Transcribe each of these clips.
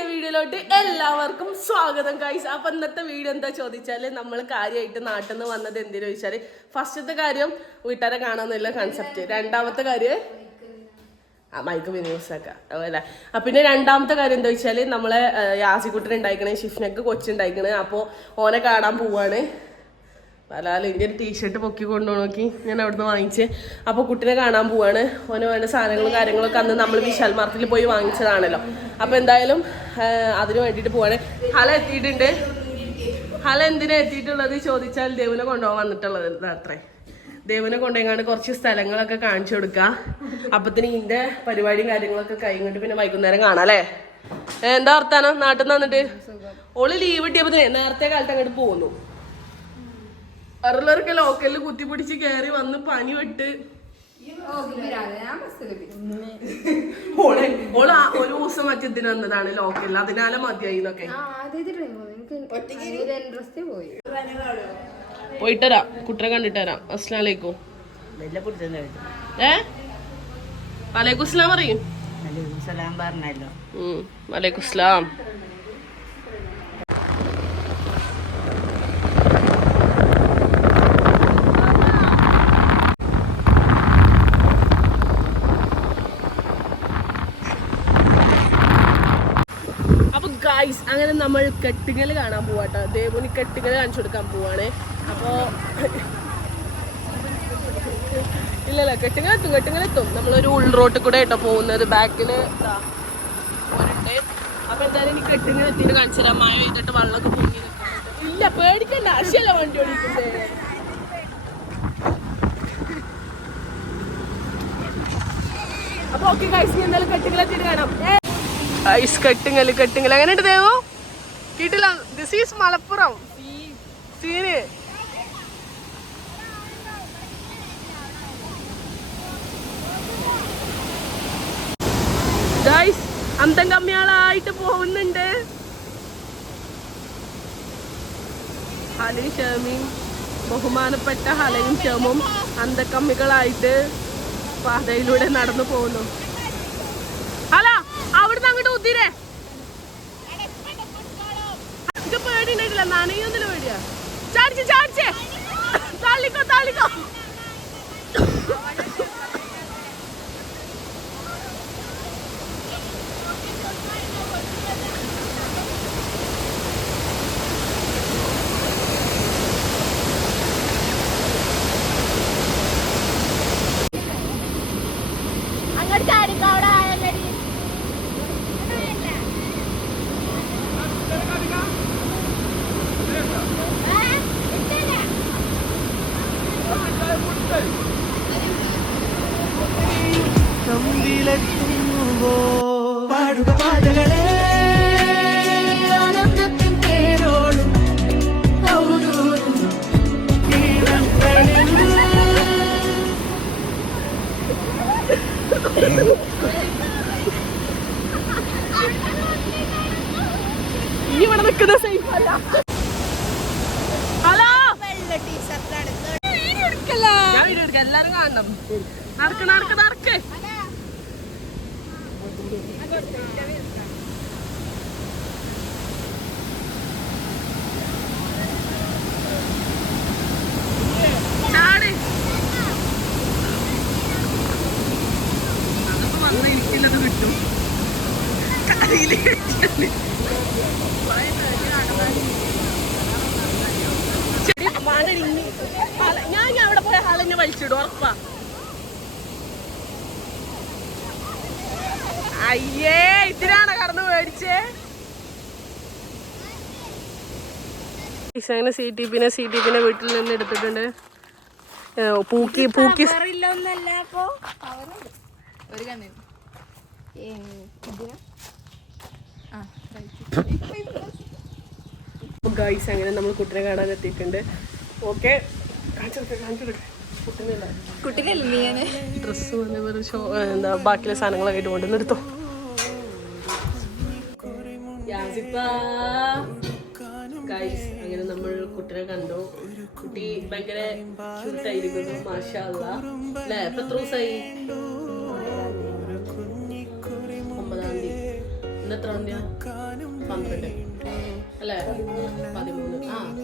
പുതിയ വീഡിയോയിലോട്ട് എല്ലാവർക്കും സ്വാഗതം ഗൈസ്. അപ്പൊ ഇന്നത്തെ വീഡിയോ എന്താ ചോദിച്ചാല് നമ്മൾ കാര്യമായിട്ട് നാട്ടിൽ നിന്ന് വന്നത് എന്തിനു ചോദിച്ചാല് ഫസ്റ്റത്തെ കാര്യം വീട്ടുകാരെ കാണാന്നുള്ള കൺസെപ്റ്റ്, രണ്ടാമത്തെ കാര്യം മൈക്ക് വിന്യൂസാക്കാം അല്ലേ. പിന്നെ രണ്ടാമത്തെ കാര്യം എന്താ വെച്ചാല് നമ്മളെ യാസിക്കുട്ടൻ ഉണ്ടായിക്കണേ, ഷിഫ്നക്ക് കൊച്ചുണ്ടായിക്കണേ, അപ്പോൾ ഓനെ കാണാൻ പോവാണ്. പലാല് ഇന്ത്യൻ ടീഷർട്ട് പൊക്കി കൊണ്ടു നോക്കി ഞാൻ അവിടുന്ന് വാങ്ങിച്ച്. അപ്പോൾ കുട്ടിനെ കാണാൻ പോവാണ്. ഓന് വേണ്ട സാധനങ്ങളും കാര്യങ്ങളൊക്കെ അന്ന് നമ്മൾ വിശാൽ മാർക്കറ്റിൽ പോയി വാങ്ങിച്ചതാണല്ലോ. അപ്പോൾ എന്തായാലും അതിന് വേണ്ടിയിട്ട് പോവാണ്. ഹല എത്തിയിട്ടുണ്ട്. ഹല എന്തിനാ എത്തിയിട്ടുള്ളത് ചോദിച്ചാൽ ദേവനെ കൊണ്ടുപോകാൻ വന്നിട്ടുള്ളത് അത്രേ. ദേവനെ കൊണ്ടുപോയിങ്ങാണ്ട് കുറച്ച് സ്ഥലങ്ങളൊക്കെ കാണിച്ചു കൊടുക്കുക. അപ്പത്തിന് ഇതിൻ്റെ പരിപാടിയും കാര്യങ്ങളൊക്കെ കഴിഞ്ഞിട്ട് പിന്നെ വൈകുന്നേരം കാണാം അല്ലേ. എന്താ വർത്താനം? നാട്ടിൽ നിന്ന് വന്നിട്ട് ഓള് ലീവ് കിട്ടിയപ്പോൾ നേരത്തെ കാലത്ത് അങ്ങോട്ട് പോകുന്നു. അറുള്ളവർക്ക് ലോക്കലിൽ കുത്തിപ്പിടിച്ച് കയറി വന്ന് പനി വിട്ട് ഓള് ഒരു ദിവസം മറ്റത്തിന് വന്നതാണ് ലോക്കലിൽ, അതിനാലെ മതിയായി എന്നൊക്കെ. പോയിട്ട് വരാം, കുട്ടനെ കണ്ടിട്ട് വരാം. അസ്സലാമലൈക്കും. വലൈക്കും സ്ലാം പറയും. വലൈക്കും സ്ലാം. അങ്ങനെ നമ്മൾ കെട്ടുകൽ കാണാൻ പോവാട്ടോ. ദേവുനി കെട്ടുകൽ കാണിച്ചു കൊടുക്കാൻ പോവാണ്. അപ്പോൾ ഇല്ലല്ല, കെട്ടുകലെത്തും. നമ്മളൊരു ഉൾറോട്ടിൽ കൂടെ കേട്ടോ പോകുന്നത്. ബാക്കിൽ ഉണ്ട്. അപ്പൊ എന്തായാലും ഇനി കെട്ടുകൽ എത്തിയിട്ട് കാണിച്ചു തരാം. മഴ ചെയ്തിട്ട് വെള്ളമൊക്കെ പൊങ്ങി നിൽക്കുന്നുണ്ട്. ഇല്ല, പേടിക്കണ്ട, ആശയല്ല വണ്ടി ഓടിക്കുന്നത്. അപ്പൊ ഓക്കെ ഗൈസ്, എന്തായാലും കെട്ടുകൽ എത്തിയിട്ട് കാണാം. കെട്ടുങ്ങൽ എങ്ങനെയുണ്ട് ദേവോ? കിട്ടില്ല. This is Malappuram scene. Guys അന്തം കമ്മിയാളായിട്ട് പോകുന്നുണ്ട്. ഹലയും ഷേമിയും, ബഹുമാനപ്പെട്ട ഹലയും ഷേമും അന്തക്കമ്മികളായിട്ട് പാതയിലൂടെ നടന്നു പോകുന്നു. അവിടുന്ന് അങ്ങോട്ട് ഉത്തിരേ. ഇത് പേടിണ്ടായിട്ടില്ല, നനയൊന്നില്ല പേടിയാ. ചാടിച്ചേ തള്ളിക്കോ. അങ്ങോട്ട് ചാടിക്കോ. പാടുക പാതകളെ ആനന്ദത്തിൻ പേരോടും ഈ ഇവിടെ നിൽക്കുന്ന സേഫ് അല്ല. ഹലോ, ഞാൻ വീഡിയോ എടുക്കാം, എല്ലാരും കാണണം. നടക്ക്. ചാടി അതൊക്കെ വന്ന എനിക്കില്ലത് കിട്ടും. ഞാൻ അവിടെ പോയ ഹാളിനെ വലിച്ചിടും ഉറപ്പാ. അയ്യേ, ഇതിനാണ് കറന്ന് മേടിച്ചേ. അങ്ങനെ സി ടി പിന്നെ വീട്ടിൽ നിന്ന് എടുത്തിട്ടുണ്ട്. പൂക്കി ഗൈസ്, അങ്ങനെ നമ്മൾ കുട്ടിനെ കാണാൻ എത്തിയിട്ടുണ്ട്. ഓക്കെ, ഡ്രസ്സ് എന്താ ബാക്കിയുള്ള സാധനങ്ങളൊക്കെ ആയിട്ട് കൊണ്ടുവന്ന് എടുത്തോ. ഗൈസ്, അങ്ങനെ നമ്മൾ കുട്ടിനെ കണ്ടു. കുട്ടി ഭയങ്കര ക്യൂട്ടായിരിക്കുന്നു. മാഷാ അല്ലാ അല്ലേ. ഇപ്പൊ എത്ര ദിവസമായി? 9-ാം തീയതി. ഇന്ന് എത്ര എത്രാം തീയതി? 12 അല്ലേ? 13.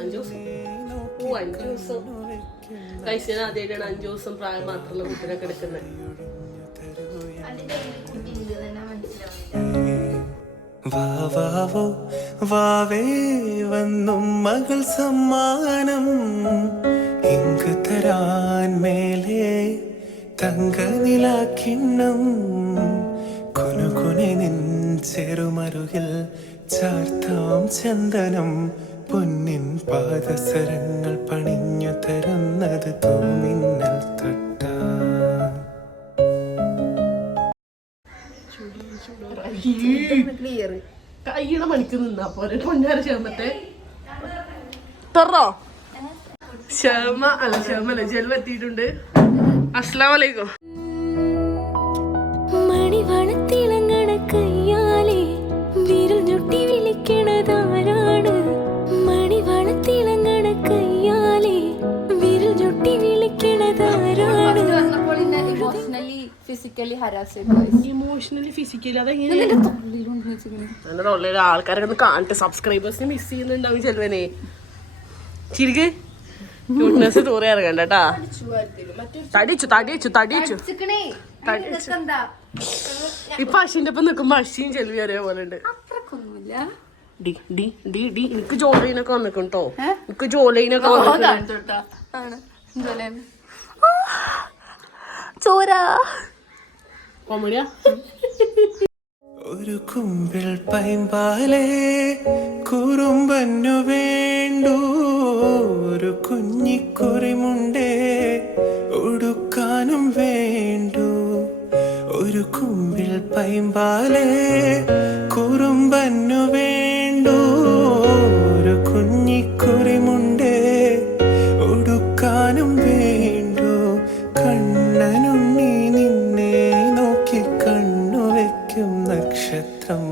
5 ദിവസം. 5 ദിവസം കഴിച്ചാൽ ആദ്യമായിട്ടാണ് 5 ദിവസം പ്രായം മാത്രമുള്ള കുട്ടിനൊക്കെ എടുക്കുന്നത്. വാവാവോ വാവേ വന്നും മകൾ സമ്മാനം ഇങ്ക് തരാൻ മേലെ തങ്കനിലാക്കിണ്ണം കുനുകുനെ നിൻ ചെറുമരുകിൽ ചാർത്താം ചന്ദനം പൊന്നിൻ പാദസരങ്ങൾ പണിഞ്ഞു തരുന്നത് തൂമിന്നൽ തൊട്ടാൻ. കയ്യുടെ മണിക്ക് നിന്നാ പോലെ പൊന്നാര ക്ഷമത്തെ തുറോ ക്ഷമ അല്ല ക്ഷമല്ല ജൽവ എത്തിയിട്ടുണ്ട്. അസ്സലാമു അലൈക്കും. മണിവളത്തിളങ്ങണ കയ്യാലെ വിരൽ ഞൊട്ടി വിളിക്കണതാരാണ്? മണിവളത്തിളങ്ങണ കയ്യാലെ വിരൽ ഞൊട്ടി വിളിക്കണതാരാണ്? ഇമോഷണലി ഫിസിക്കലി അതെങ്ങനെ ആൾക്കാരൊക്കെ ഒന്ന് കാണട്ടെ. സബ്സ്ക്രൈബേഴ്സിനെ മിസ് ചെയ്യുന്നുണ്ടാവും ചെലവനെ. ചിരിക്ക് ക്യൂട്ട്നെസ് തോറി ഇറങ്ങണ്ട കേട്ടാ. തടിച്ചു ഇപ്പൊ അശ്വിന്റെ ഒപ്പം നിക്കുമ്പോ അശ്വിയും ചെലവി ഒരേപോലെ ഉണ്ട്. എനിക്ക് ജോലൈനൊക്കെ വന്നിക്കും കേട്ടോ. എനിക്ക് ജോലൈനൊക്കെ ചോരാ കോമഡിയാ. ഒരു കുമ്പിൾ പൈമ്പാലേ കുറുമ്പന്നു വേണ്ടു ഒരു കുഞ്ഞിക്കുറിമുണ്ടേ ഉടുക്കാനും വേണ്ടു. ഒരു കുമ്പിൾ പൈമ്പാലേ കുറുമ്പന്നു വേണ്ടു ഒരു കുഞ്ഞിക്കുറിമുണ്ടേ ഉടുക്കാനും വേണ്ടു. കണ്ണനുണ്ണി നിന്നെ നോക്കി കണ്ണു വെക്കും നക്ഷത്രം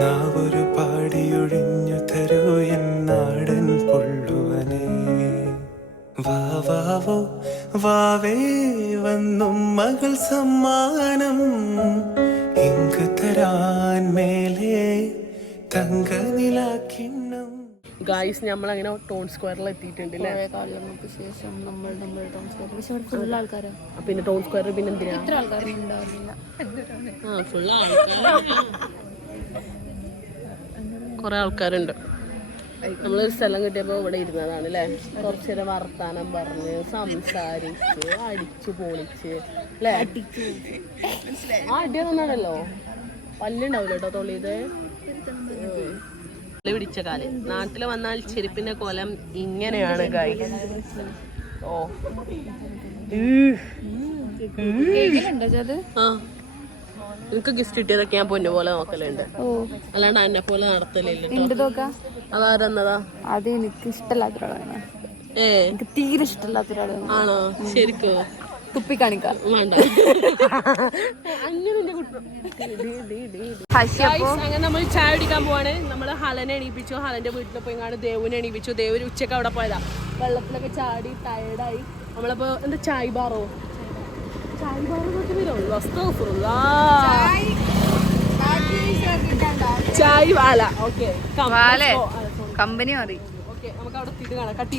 നാവൊരു പാടിയൊഴിഞ്ഞു തരൂ എന്നാടൻ പൊള്ളുവനേ. വാവാവോ വാവേ വന്നും മകൾ സമ്മാനം ഇങ്ക് തരാൻ മേലെ തങ്കനിലാക്കിണ്ണം. ഗായ്സ് നമ്മളങ്ങനെ ടൗൺ സ്ക്വയറിൽ എത്തിയിട്ടുണ്ട് അല്ലേ? പിന്നെ ടൗൺ സ്ക്വയറിൽ പിന്നെ എന്തിനാ ഫുള്ള് കൊറേ ആൾക്കാരുണ്ട്. നമ്മളൊരു സ്ഥലം കിട്ടിയപ്പോ ഇവിടെ ഇരുന്നതാണ് അല്ലേ? കുറച്ചു നേരം വർത്താനം പറഞ്ഞ് സംസാരിച്ച് അടിച്ചു പൊളിച്ച് അല്ലേ? അടിയൊന്നാണല്ലോ പല്ലുണ്ടാവില്ല കേട്ടോ തൊള്ളിയത് പിടിച്ച കാല്. നാട്ടില് വന്നാൽ ചെരുപ്പിന്റെ കോലം ഇങ്ങനെയാണ് ഗായ്സ്. ഓ എനിക്ക് ഗിഫ്റ്റ് കിട്ടിയതൊക്കെ ഞാൻ പൊന്നു പോലെ നോക്കലുണ്ട്, അല്ലാണ്ട് എന്നെ പോലെ നടത്തലില്ല. അതാരെന്നതാ? അത് എനിക്ക് ഇഷ്ടമില്ലാത്ത ഒരാളാണ്. എനിക്ക് തീരെ ഇഷ്ടമില്ലാത്ത ഒരാളാണ്. ആണോ? ശരിക്കും തുപ്പി കാണിക്കാം വേണ്ട. അങ്ങനെ നമ്മൾ ചായ കുടിക്കാൻ പോവാണ്. നമ്മള് ഹലനെ എണീപ്പിച്ചു. ഹലന്റെ വീട്ടിൽ പോയി കാണും. ദേവുനെ എണീപ്പിച്ചു. ദേവന് ഉച്ചക്ക് അവിടെ പോയതാ. വെള്ളത്തിലൊക്കെ ചാടി ടയർഡായി. നമ്മളിപ്പോ എന്താ ചായ് ബാറോ ചായ് വാല. ഓക്കെ കമ്പനി മാറി. ഓക്കെ നമുക്ക് അവിടെ എത്തിയിട്ട് കാണാം. കട്ടി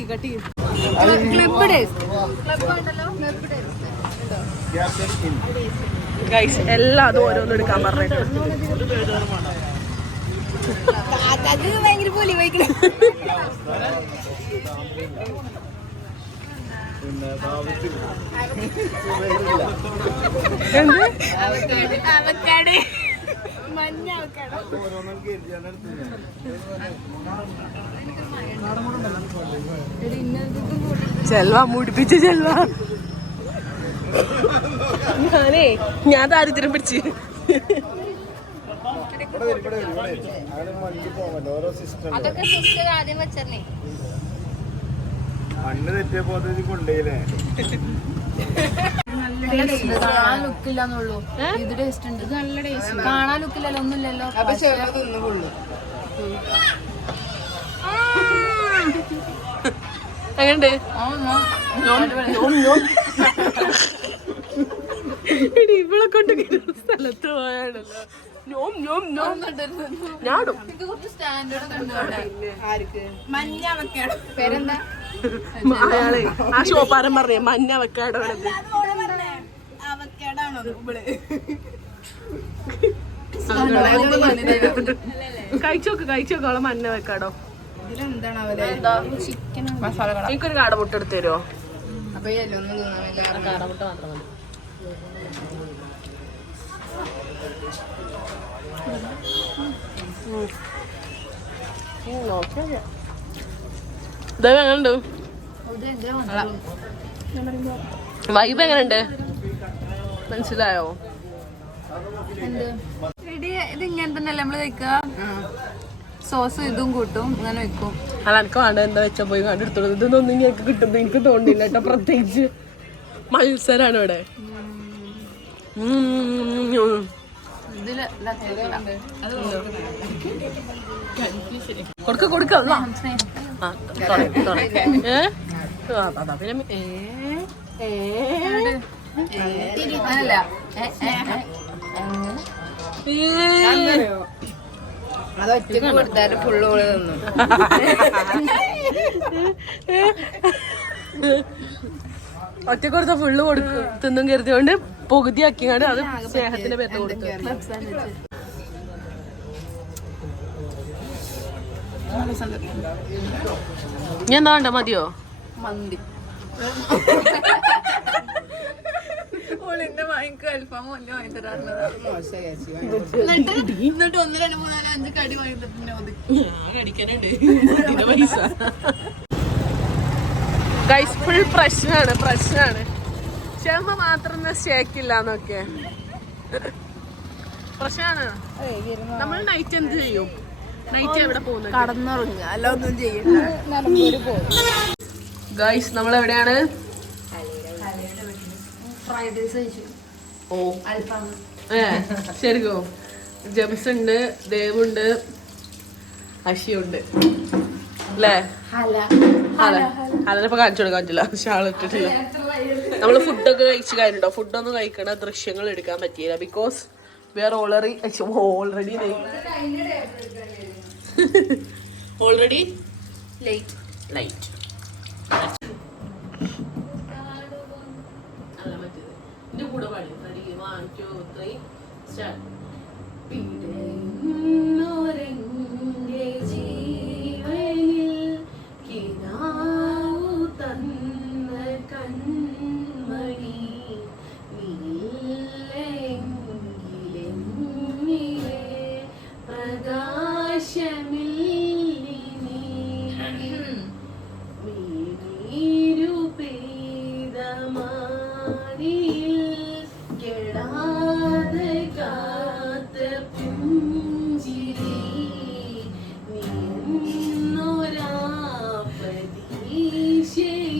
ഗൈസ് എല്ലാം അത് ഓരോന്നും എടുക്കാൻ പറഞ്ഞിട്ട് ഭയങ്കര പോലെ വഹിക്കണം. ചെൽവ മുടിപ്പിച്ച ചെൽവ. ഞാൻ ദാരിദ്ര്യം പിടിച്ച് അതൊക്കെ സിസ്റ്റർ ആദ്യം വെച്ചേ. മണ്ണ് തെറ്റിയ പോലെ കൊണ്ടേലേ കാണാൻ ലുക്കില്ലാന്നുള്ളൂ. ഇത് ടേസ്റ്റ് ഉണ്ട്. നല്ല ടേസ്റ്റ്. കാണാൻ ലുക്കില്ലല്ലോ, ഒന്നുമില്ലല്ലോ. എങ്ങണ്ട് ഇവളെ കൊണ്ട് സ്ഥലത്ത് പോയാണല്ലോ ഞോം ഞോം ഞോം. ഞാടും. അയാളെ ആ ഷോപ്പാരൻ പറഞ്ഞേ മഞ്ഞ വെക്കാടോ കഴിച്ചോക്ക് അവളെ മഞ്ഞ വെക്കാടോ. എനിക്കൊരു കാടമുട്ട എടുത്ത് തരുമോ? കാടമുട്ട മാത്രം മതി. എങ്ങനുണ്ട് വൈബ്? എങ്ങനുണ്ട് മനസ്സിലായോ? ഇത് ഇങ്ങനെ തന്നെയല്ലേ നമ്മള് കഴിക്കുക. സോസ് ഇതും കൂട്ടും ഇങ്ങനെ വെക്കും. അല്ല എനിക്ക് വേണ്ട എന്താ വെച്ചാ പോയി കണ്ടെടുത്തോളൂ. ഇതൊന്നും ഞങ്ങൾക്ക് കിട്ടുമ്പോ എനിക്ക് തോന്നില്ല കേട്ടോ. പ്രത്യേകിച്ച് മത്സരാണ് ഇവിടെ. കൊടുക്ക അത് ഒറ്റക്ക് കൊടുത്താലും ഫുള്ള് ഓള് തന്നു. ഒറ്റ കൊടുത്ത ഫുള്ള് കൊടുക്കും തിന്നും കരുതിയോണ്ട് പകുതിയാക്കിയാണ് അത് സ്നേഹത്തിന്റെ പേരിൽ കൊടുത്തു. ഞാൻ എന്താ വേണ്ട മതിയോ? മന്തി എന്നിട്ട് 1 2 3 4 5 കടി ഗൈസ് ഫുൾ പ്രശ്നാണ്. ക്ഷമ മാത്രം ഷേക്കില്ലാന്നൊക്കെ പ്രശ്നമാണ്. നമ്മൾ നൈറ്റ് എന്ത് ചെയ്യും? നൈറ്റ് എവിടെ പോകുന്നത്? കടന്നുറങ്ങുക, അല്ല ഒന്നും ചെയ്യില്ല. ഗൈസ് നമ്മൾ എവിടെയാണ്? ഓ ശരിക്കോ? ജംസ് ഉണ്ട്, ദേവുണ്ട്, അഷിയുണ്ട് അല്ലേ? ഹലനിപ്പോ കാണിച്ചു കൊടുക്കാൻ പറ്റില്ല, ഷാളിട്ടിട്ടില്ല. നമ്മള് ഫുഡൊക്കെ കഴിച്ച് കഴിഞ്ഞിട്ടോ. ഫുഡൊന്നും കഴിക്കണ ദൃശ്യങ്ങൾ എടുക്കാൻ പറ്റിയില്ല. Because we are already light. കൂടെ പാടി 1 2 3 സ്റ്റാർട്ട്. ജീവനിൽ കിനാവു തന്ന കൺമണി നീലെങ്കിലെന്നിലെ പ്രകാശമില്ലിനി നീരു പെയ്ത മാറിയിൽ കെടാതെ കാത്ത പുഞ്ചിരി നിന്നൊരാ പ്രതീക്ഷയിൽ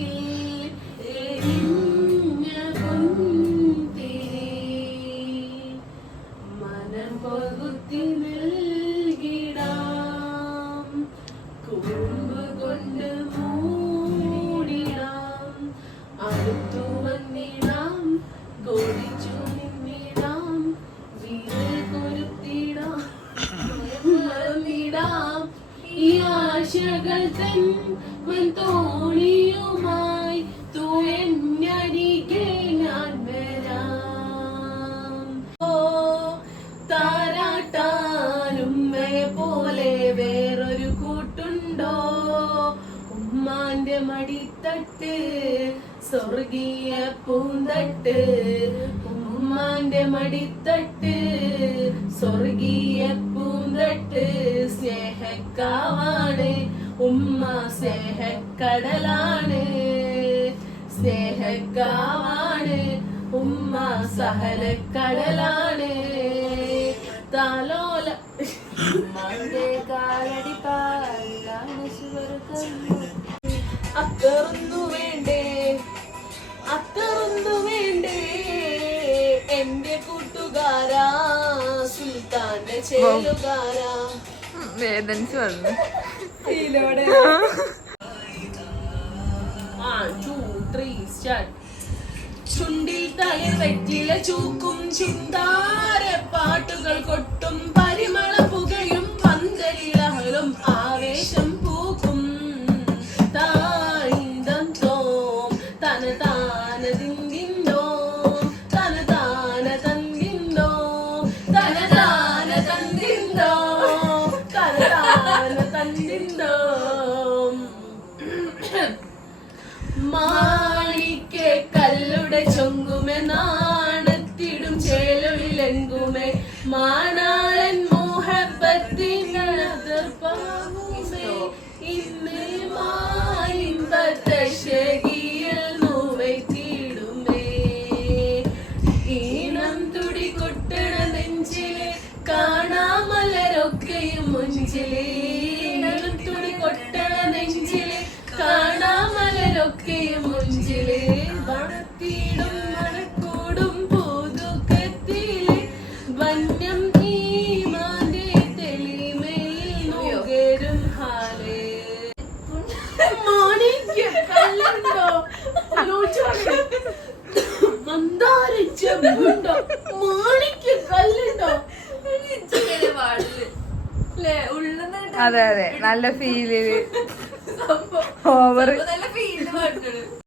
എരിഞ്ഞ പൊൻതിരി മനം പകുത്തി നൽകിടാം കുറുമ്പ് കൊണ്ട് മൂടിടാം അടുത്തു വന്നിടാം കൊതിച്ചു നിന്നിടാം വീട് കൊരുത്തിടാം മറന്നിടാം ഈ ആശകൾ തൻ തോണിയുമായി തുഴഞ്ഞരികെ ഞാൻ വരാം. ഓ താരാട്ടാനുമ്മയെ പോലെ വേറൊരു കൂട്ടുണ്ടോ? ഉമ്മാന്റെ മടിത്തട്ട് സ്വർഗീയ പൂന്തട്ട്. ഉമ്മാന്റെ മടിത്തട്ട് സ്വർഗീയ പൂന്തട്ട്. സ്നേഹക്കാവാണ് ഉമ്മ, സ്നേഹക്കടലാണ്. സ്നേഹക്കാവാണ് ഉമ്മ, സഹനക്കടലാണ്. താലോല കാലടി പാലാണ് സ്വർഗം. അത്തറുന്നു വേണ്ടേ എന്റെ കൂട്ടുകാരാ, സുൽത്താന്റെ ചേലുകാരാ. വേദനിച്ച് വന്നു. 1 2 3 സ്റ്റാർട്ട്. ചുണ്ടിൽ തളിർ വെറ്റില ചൂക്കും ചിന്താര പാട്ടുകൾ കൊട്ടും പരിമള പുകയും പന്തലിലഹലും ആവേശം പൂക്കും തായിന്തം തോം തന താന ദിന്ദിന്തോ തന താന തന്ദിന്തോ തന താന തന്ദിന്തോ തന താന തന്ദിന്തോ മാണിക്കെ കല്ലുടെ ചൊങ്കുമേ നാണത്തിടും ചേലൊളിലെങ്കുമേ മാനാളൻ മോഹപ്പത്തിനതിർപ്പാകുമേ ഇന്നേ മാനിമ്പത്തശകിയിൽ നോവൈത്തിടുമേ ഈണം തുടി കൊട്ടണ നെഞ്ചിലെ കാണാമലരൊക്കെയും മുഞ്ചിലെ ഈണം തുടി കൊട്ടണ നെഞ്ചിലെ കാണാമലരൊക്കെയും മുഞ്ചിലെ വണത്തിടും മണക്കൂടും പൂതുക്കത്തിലെ വന്യം ഈ മാന്റെ തെളിമയിൽ നുകരും ഹാലേ മാണിക്യം കല്ലുണ്ടോ മന്ദാര ചെമ്പുണ്ടോ മാണിക്യം കല്ലുണ്ടോ അതെ അതെ നല്ല ഫീല് ഓവർ